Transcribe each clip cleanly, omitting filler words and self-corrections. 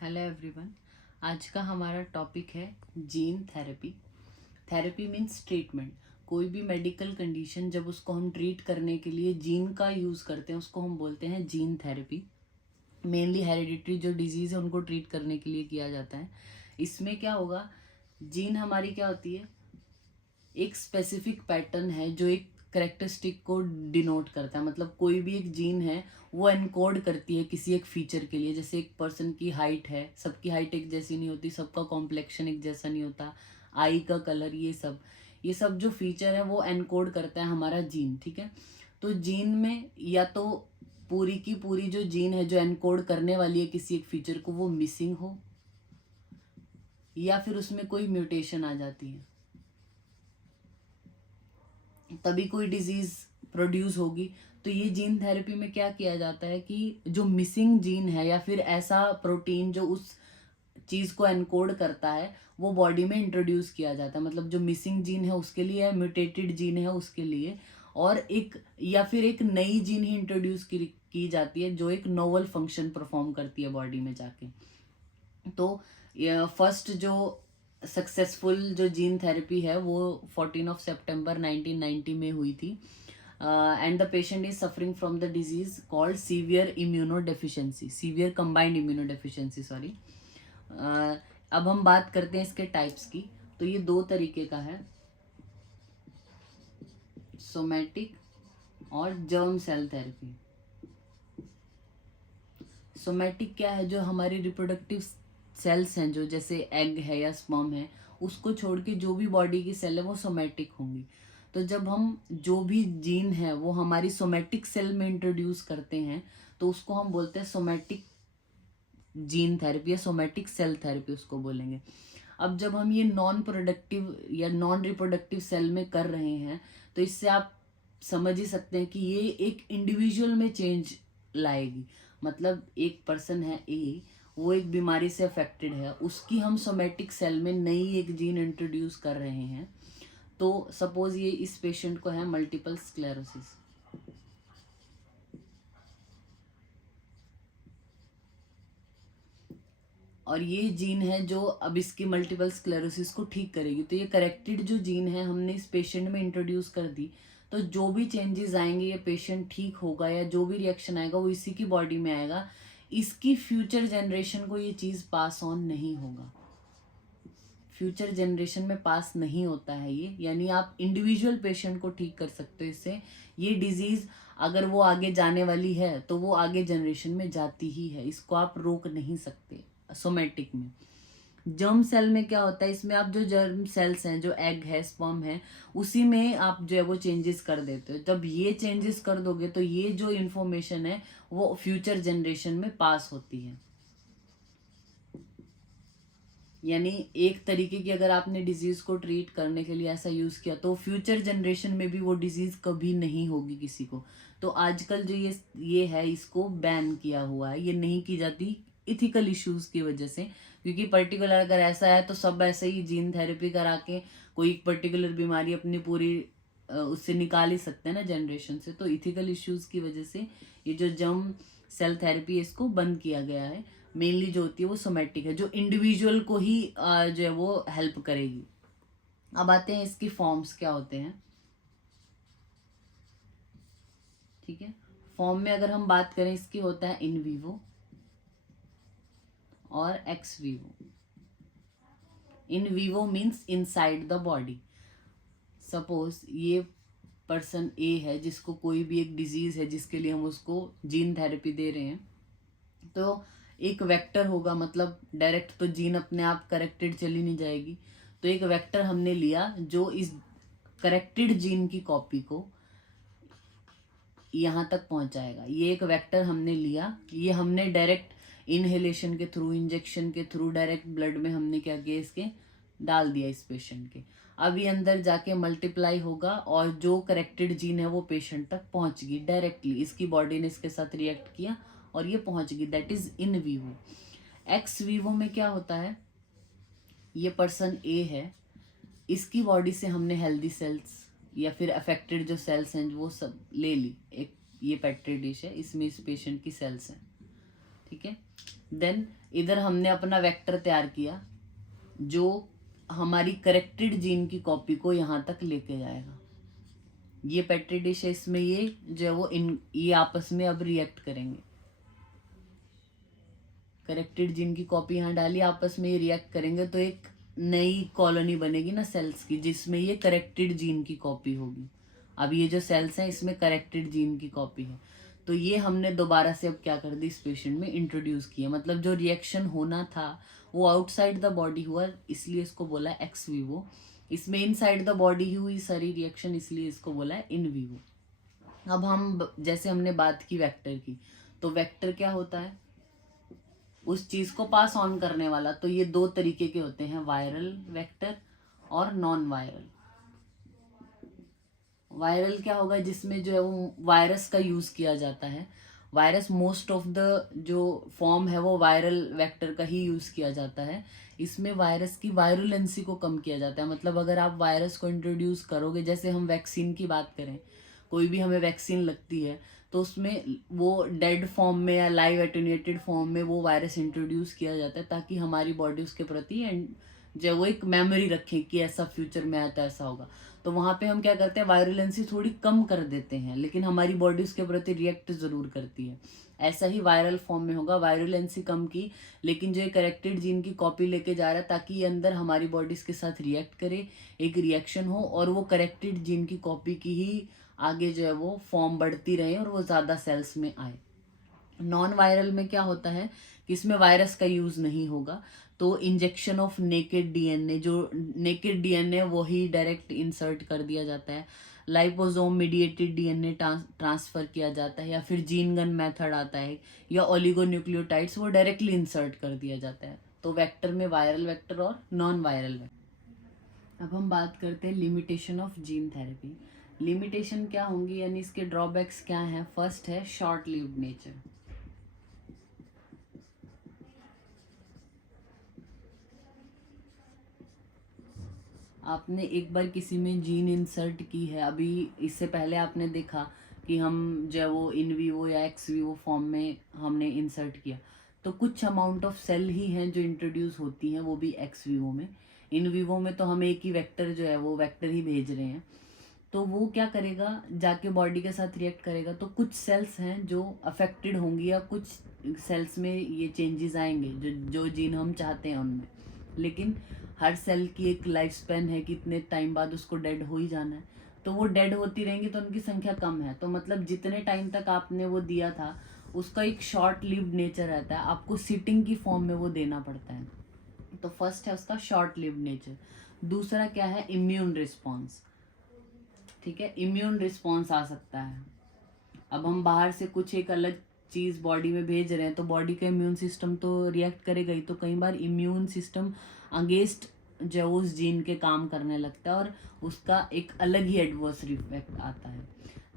Hello everyone. आज का हमारा टॉपिक है gene therapy. Therapy means treatment. कोई भी मेडिकल कंडीशन जब उसको हम ट्रीट करने के लिए जीन का यूज़ करते हैं उसको हम बोलते हैं जीन थेरेपी। मेनली हेरिडिटरी जो डिजीज़ है उनको ट्रीट करने के लिए किया जाता है। इसमें क्या होगा, जीन हमारी क्या होती है, एक स्पेसिफिक पैटर्न है जो एक करेक्टरिस्टिक को डिनोट करता है। मतलब कोई भी एक जीन है वो एनकोड करती है किसी एक फीचर के लिए। जैसे एक पर्सन की हाइट है, सबकी हाइट एक जैसी नहीं होती, सबका कॉम्प्लेक्शन एक जैसा नहीं होता, आई का कलर, ये सब जो फीचर है वो एनकोड करता है हमारा जीन। ठीक है, तो जीन में या तो पूरी की पूरी जो जीन है जो एनकोड करने वाली है किसी एक फीचर को वो मिसिंग हो, या फिर उसमें कोई म्यूटेशन आ जाती है, तभी कोई डिजीज प्रोड्यूस होगी। तो ये जीन थेरेपी में क्या किया जाता है कि जो मिसिंग जीन है या फिर ऐसा प्रोटीन जो उस चीज को एनकोड करता है वो बॉडी में इंट्रोड्यूस किया जाता है। मतलब जो मिसिंग जीन है उसके लिए, म्यूटेटेड जीन है उसके लिए, और एक या फिर एक नई जीन ही इंट्रोड्यूस की जाती है जो एक नोवल फंक्शन परफॉर्म करती है बॉडी में जाके। तो फर्स्ट जो सक्सेसफुल जो जीन थेरेपी है वो 14 सितंबर 1990 में हुई थी। And the patient is suffering from the disease called severe combined immunodeficiency, sorry. अब हम बात करते हैं इसके टाइप्स की। तो ये दो तरीके का है, सोमैटिक और जर्म सेल थेरेपी। सोमैटिक क्या है, जो हमारी रिप्रोडक्टिव सेल्स हैं, जो जैसे एग है या स्पर्म है, उसको छोड़ के जो भी बॉडी की सेल है वो सोमैटिक होंगी। तो जब हम जो भी जीन है वो हमारी सोमैटिक सेल में इंट्रोड्यूस करते हैं तो उसको हम बोलते हैं सोमैटिक जीन थेरेपी या सोमैटिक सेल थेरेपी उसको बोलेंगे। अब जब हम ये नॉन प्रोडक्टिव या नॉन रिप्रोडक्टिव सेल में कर रहे हैं तो इससे आप समझ ही सकते हैं कि ये एक इंडिविजुअल में चेंज लाएगी। मतलब एक पर्सन है ए, वो एक बीमारी से अफेक्टेड है, उसकी हम सोमैटिक सेल में नई एक जीन इंट्रोड्यूस कर रहे हैं। तो सपोज ये इस पेशेंट को है मल्टीपल स्क्लेरोसिस, और ये जीन है जो अब इसकी मल्टीपल स्क्लेरोसिस को ठीक करेगी। तो ये करेक्टेड जो जीन है हमने इस पेशेंट में इंट्रोड्यूस कर दी, तो जो भी चेंजेस आएंगे ये पेशेंट ठीक होगा या जो भी रिएक्शन आएगा वो इसी की बॉडी में आएगा। इसकी फ्यूचर जनरेशन को ये चीज़ पास ऑन नहीं होगा, फ्यूचर जनरेशन में पास नहीं होता है ये। यानी आप इंडिविजुअल पेशेंट को ठीक कर सकते हो इससे। ये डिजीज़ अगर वो आगे जाने वाली है तो वो आगे जनरेशन में जाती ही है, इसको आप रोक नहीं सकते। सोमैटिक में जर्म सेल में क्या होता है, इसमें आप जो जर्म सेल्स हैं, जो एग है, स्पर्म है, उसी में आप जो है वो चेंजेस कर देते हो। जब ये चेंजेस कर दोगे तो ये जो इन्फॉर्मेशन है वो फ्यूचर जनरेशन में पास होती है। यानी एक तरीके की अगर आपने डिजीज को ट्रीट करने के लिए ऐसा यूज किया तो फ्यूचर जनरेशन में भी वो डिजीज कभी नहीं होगी किसी को। तो आजकल जो ये है इसको बैन किया हुआ है, ये नहीं की जाती इथिकल इश्यूज की वजह से। क्योंकि पर्टिकुलर अगर ऐसा है तो सब ऐसे ही जीन थेरेपी करा के कोई पर्टिकुलर बीमारी अपनी पूरी उससे निकाल ही सकते हैं ना जनरेशन से। तो इथिकल इश्यूज की वजह से ये जो जर्म सेल थेरेपी है इसको बंद किया गया है। मेनली जो होती है वो सोमैटिक है, जो इंडिविजुअल को ही जो है वो हेल्प करेगी। अब आते हैं इसकी फॉर्म्स क्या होते हैं। ठीक है, फॉर्म में अगर हम बात करें इसकी होता है इन वीवो और x Vivo. In vivo means inside the body. Suppose ये पर्सन ए है जिसको कोई भी एक डिजीज है जिसके लिए हम उसको जीन थेरेपी दे रहे हैं, तो एक वेक्टर होगा। मतलब डायरेक्ट तो जीन अपने आप करेक्टेड चली नहीं जाएगी, तो एक वेक्टर हमने लिया जो इस करेक्टेड जीन की कॉपी को यहाँ तक पहुँचाएगा। ये एक वेक्टर हमने लिया, ये हमने डायरेक्ट इनहेलेशन के थ्रू, इंजेक्शन के थ्रू डायरेक्ट ब्लड में हमने क्या किया, इसके डाल दिया इस पेशेंट के। अब ये अंदर जाके मल्टीप्लाई होगा और जो करेक्टेड जीन है वो पेशेंट तक पहुंच गई डायरेक्टली, इसकी बॉडी ने इसके साथ रिएक्ट किया और ये पहुंच गई। That is in vivo. X Vivo में क्या होता है, ये पर्सन ए है, इसकी बॉडी से हमने हेल्दी सेल्स या फिर अफेक्टेड जो सेल्स हैं वो सब ले ली। एक ये पेट्री डिश है, इसमें इस पेशेंट की सेल्स हैं। ठीक है, देन इधर हमने अपना वेक्टर तैयार किया जो हमारी करेक्टेड जीन की कॉपी को यहाँ तक लेके जाएगा। ये पेट्री डिश है, इसमें ये जो है वो ये आपस में अब रिएक्ट करेंगे। करेक्टेड जीन की कॉपी यहाँ डाली, आपस में ये रिएक्ट करेंगे तो एक नई कॉलोनी बनेगी ना सेल्स की, जिसमें ये करेक्टेड जीन की कॉपी होगी। अब ये जो सेल्स हैं इसमें करेक्टेड जीन की कॉपी है, तो ये हमने दोबारा से अब क्या कर दी, इस पेशेंट में इंट्रोड्यूस किया। मतलब जो रिएक्शन होना था वो आउटसाइड द बॉडी हुआ, इसलिए इसको बोला एक्स वीवो। इसमें इनसाइड द बॉडी हुई सारी रिएक्शन, इसलिए इसको बोला है इन वीवो। अब हम जैसे हमने बात की वेक्टर की, तो वेक्टर क्या होता है, उस चीज को पास ऑन करने वाला। तो ये दो तरीके के होते हैं, वायरल वेक्टर और नॉन वायरल। वायरल क्या होगा, जिसमें जो है वो वायरस का यूज किया जाता है। वायरस मोस्ट ऑफ द जो फॉर्म है वो वायरल वेक्टर का ही यूज किया जाता है। इसमें वायरस की वायरुलेंसी को कम किया जाता है। मतलब अगर आप वायरस को इंट्रोड्यूस करोगे, जैसे हम वैक्सीन की बात करें, कोई भी हमें वैक्सीन लगती है तो उसमें वो डेड फॉर्म में या लाइव एटेन्यूएटेड फॉर्म में वो वायरस इंट्रोड्यूस किया जाता है, ताकि हमारी बॉडी उसके प्रति जो वो एक मेमोरी रखे कि ऐसा फ्यूचर में आया तो ऐसा होगा। तो वहाँ पे हम क्या करते हैं, वायरुलेंसी थोड़ी कम कर देते हैं, लेकिन हमारी बॉडी उसके प्रति रिएक्ट जरूर करती है। ऐसा ही वायरल फॉर्म में होगा, वायरुलेंसी कम की, लेकिन जो करेक्टेड जीन की कॉपी लेके जा रहा है ताकि ये अंदर हमारी बॉडी के साथ रिएक्ट करे, एक रिएक्शन हो और वो करेक्टेड जीन की कॉपी की ही आगे जो है वो फॉर्म बढ़ती रहे और वो ज़्यादा सेल्स में आए। नॉन वायरल में क्या होता है कि इसमें वायरस का यूज नहीं होगा, तो इंजेक्शन ऑफ नेकेड डीएनए, जो नेकेड डीएनए वही डायरेक्ट इंसर्ट कर दिया जाता है। लाइपोसोम मीडिएटेड डीएनए ट्रांसफर किया जाता है, या फिर जीन गन मेथड आता है, या ओलिगोन्यूक्लियोटाइड्स वो डायरेक्टली इंसर्ट कर दिया जाता है। तो वेक्टर में वायरल वेक्टर और नॉन वायरल वेक्टर। अब हम बात करते हैं limitation of gene therapy. Limitation क्या होंगी, यानी इसके ड्रॉबैक्स क्या हैं। फर्स्ट है शॉर्ट लिव्ड नेचर। आपने एक बार किसी में जीन इंसर्ट की है, अभी इससे पहले आपने देखा कि हम जो वो इन वीवो या एक्स वीवो फॉर्म में हमने इंसर्ट किया, तो कुछ अमाउंट ऑफ सेल ही हैं जो इंट्रोड्यूस होती हैं, वो भी एक्स वीवो में। इन वीवो में तो हम एक ही वेक्टर जो है वो वेक्टर ही भेज रहे हैं, तो वो क्या करेगा, जाके बॉडी के साथ रिएक्ट करेगा। तो कुछ सेल्स हैं जो अफेक्टेड होंगी, या कुछ सेल्स में ये चेंजेस आएंगे जो जो जीन हम चाहते हैं उनमें, लेकिन हर सेल की एक लाइफ स्पैन है कि इतने टाइम बाद उसको डेड हो ही जाना है, तो वो डेड होती रहेंगी तो उनकी संख्या कम है। तो मतलब जितने टाइम तक आपने वो दिया था उसका एक शॉर्ट लिव्ड नेचर रहता है, आपको सिटिंग की फॉर्म में वो देना पड़ता है। तो फर्स्ट है उसका शॉर्ट लिव्ड नेचर। दूसरा क्या है, इम्यून रिस्पॉन्स। ठीक है, इम्यून रिस्पॉन्स आ सकता है। अब हम बाहर से कुछ एक अलग चीज़ बॉडी में भेज रहे हैं तो बॉडी का इम्यून सिस्टम तो रिएक्ट करेगा ही, तो कई बार इम्यून सिस्टम अगेंस्ट जो उस जीन के काम करने लगता है और उसका एक अलग ही एडवर्स इफेक्ट आता है।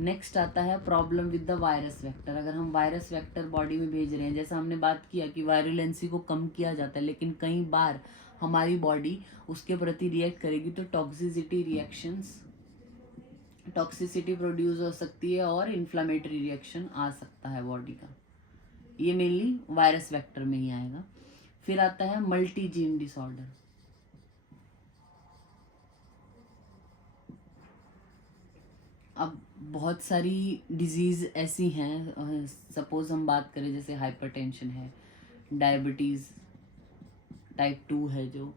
नेक्स्ट आता है problem with the virus vector. अगर हम वायरस वेक्टर बॉडी में भेज रहे हैं, जैसा हमने बात किया कि वायरुलेंसी को कम किया जाता है, लेकिन कई बार हमारी बॉडी उसके प्रति रिएक्ट करेगी, तो टॉक्सिसिटी रिएक्शंस, टॉक्सिसिटी प्रोड्यूस हो सकती है और इन्फ्लामेटरी रिएक्शन आ सकता है बॉडी का। ये मेनली वायरस वेक्टर में ही आएगा। फिर आता है मल्टी जीन डिसऑर्डर। अब बहुत सारी डिजीज ऐसी हैं, सपोज हम बात करें जैसे हाइपरटेंशन है, डायबिटीज़ टाइप 2 है, जो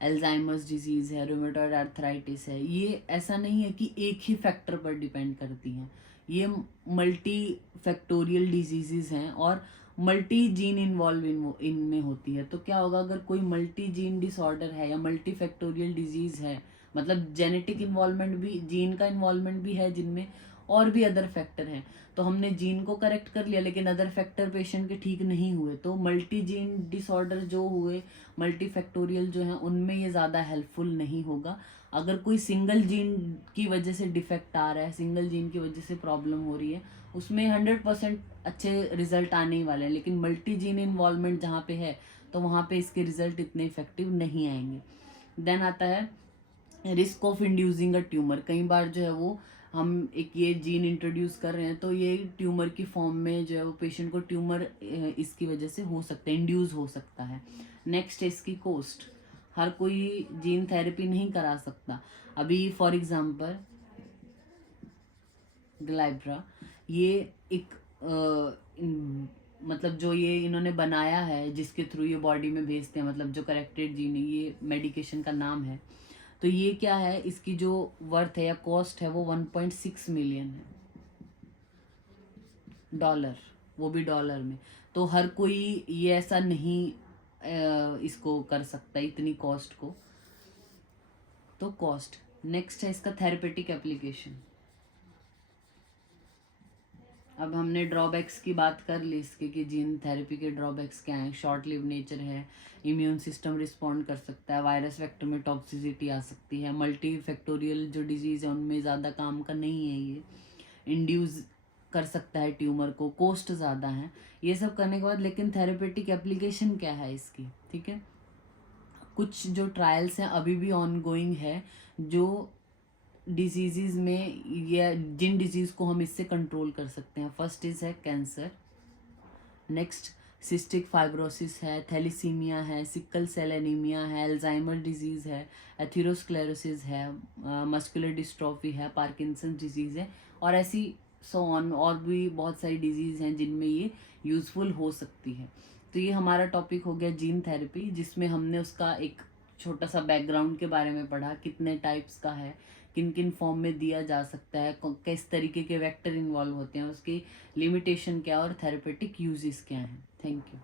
अल्जाइमर्स डिजीज़ है, रूमेटॉइड आर्थराइटिस है, ये ऐसा नहीं है कि एक ही फैक्टर पर डिपेंड करती हैं, ये मल्टी फैक्टोरियल डिजीज़ हैं और मल्टी जीन इन्वॉल्व इनमें होती है। तो क्या होगा, अगर कोई मल्टी जीन डिसऑर्डर है या मल्टी फैक्टोरियल डिजीज़ है, मतलब जेनेटिक इन्वॉल्वमेंट भी, जीन का इन्वॉल्वमेंट भी है जिनमें, और भी अदर फैक्टर हैं, तो हमने जीन को करेक्ट कर लिया लेकिन अदर फैक्टर पेशेंट के ठीक नहीं हुए, तो मल्टी जीन डिसऑर्डर जो हुए, मल्टी फैक्टोरियल जो हैं, उनमें ये ज़्यादा हेल्पफुल नहीं होगा। अगर कोई सिंगल जीन की वजह से डिफेक्ट आ रहा है, सिंगल जीन की वजह से प्रॉब्लम हो रही है, उसमें 100% अच्छे रिजल्ट आने ही वाले हैं, लेकिन मल्टी जीन इन्वॉल्वमेंट जहाँ पे है तो वहाँ पे इसके रिजल्ट इतने इफेक्टिव नहीं आएंगे। देन आता है risk of inducing a tumour. कई बार जो है वो हम एक ये जीन इंट्रोड्यूस कर रहे हैं तो ये ट्यूमर की फॉर्म में जो है वो पेशेंट को ट्यूमर इसकी वजह से हो सकता है, इंड्यूस हो सकता है। नेक्स्ट है इसकी कॉस्ट। हर कोई जीन थेरेपी नहीं करा सकता। अभी फॉर एग्जांपल ग्लाइब्रा, ये एक मतलब जो ये इन्होंने बनाया है जिसके थ्रू ये बॉडी में भेजते हैं, मतलब जो करेक्टेड जीन, ये मेडिकेशन का नाम है। तो ये क्या है, इसकी जो वर्थ है या कॉस्ट है वो 1.6 मिलियन है डॉलर, वो भी डॉलर में। तो हर कोई ये ऐसा नहीं इसको कर सकता इतनी कॉस्ट को। तो कॉस्ट। नेक्स्ट है इसका थेरेपेटिक एप्लीकेशन। अब हमने ड्रॉबैक्स की बात कर ली इसके कि जीन थेरेपी के ड्रॉबैक्स क्या हैं। शॉर्ट लिव नेचर है, इम्यून सिस्टम रिस्पॉन्ड कर सकता है, वायरस वेक्टर में टॉक्सिसिटी आ सकती है, मल्टी फैक्टोरियल जो डिजीज़ है उनमें ज़्यादा काम का नहीं है, ये इंड्यूस कर सकता है ट्यूमर को, कोस्ट ज़्यादा है। ये सब करने के बाद लेकिन थेरेपेटिक एप्लीकेशन क्या है इसकी, ठीक है। कुछ जो ट्रायल्स हैं अभी भी ऑन गोइंग है, जो डिजीज़ में या जिन डिजीज़ को हम इससे कंट्रोल कर सकते हैं। फर्स्ट इज है कैंसर, नेक्स्ट सिस्टिक फाइब्रोसिस है, थैलीसीमिया है, सिकल सेल एनीमिया है, अल्जाइमर डिजीज़ है, एथेरोस्क्लेरोसिस है, मस्कुलर डिस्ट्रॉफी है, पार्किंसन डिजीज़ है, और ऐसी सो ऑन और भी बहुत सारी डिजीज़ हैं जिनमें ये यूज़फुल हो सकती है। तो ये हमारा टॉपिक हो गया जीन थेरेपी, जिसमें हमने उसका एक छोटा सा बैकग्राउंड के बारे में पढ़ा, कितने टाइप्स का है, किन किन फॉर्म में दिया जा सकता है, किस तरीके के वेक्टर इन्वॉल्व होते हैं, उसकी लिमिटेशन क्या और थेरेपेटिक यूजेस क्या हैं। Thank you.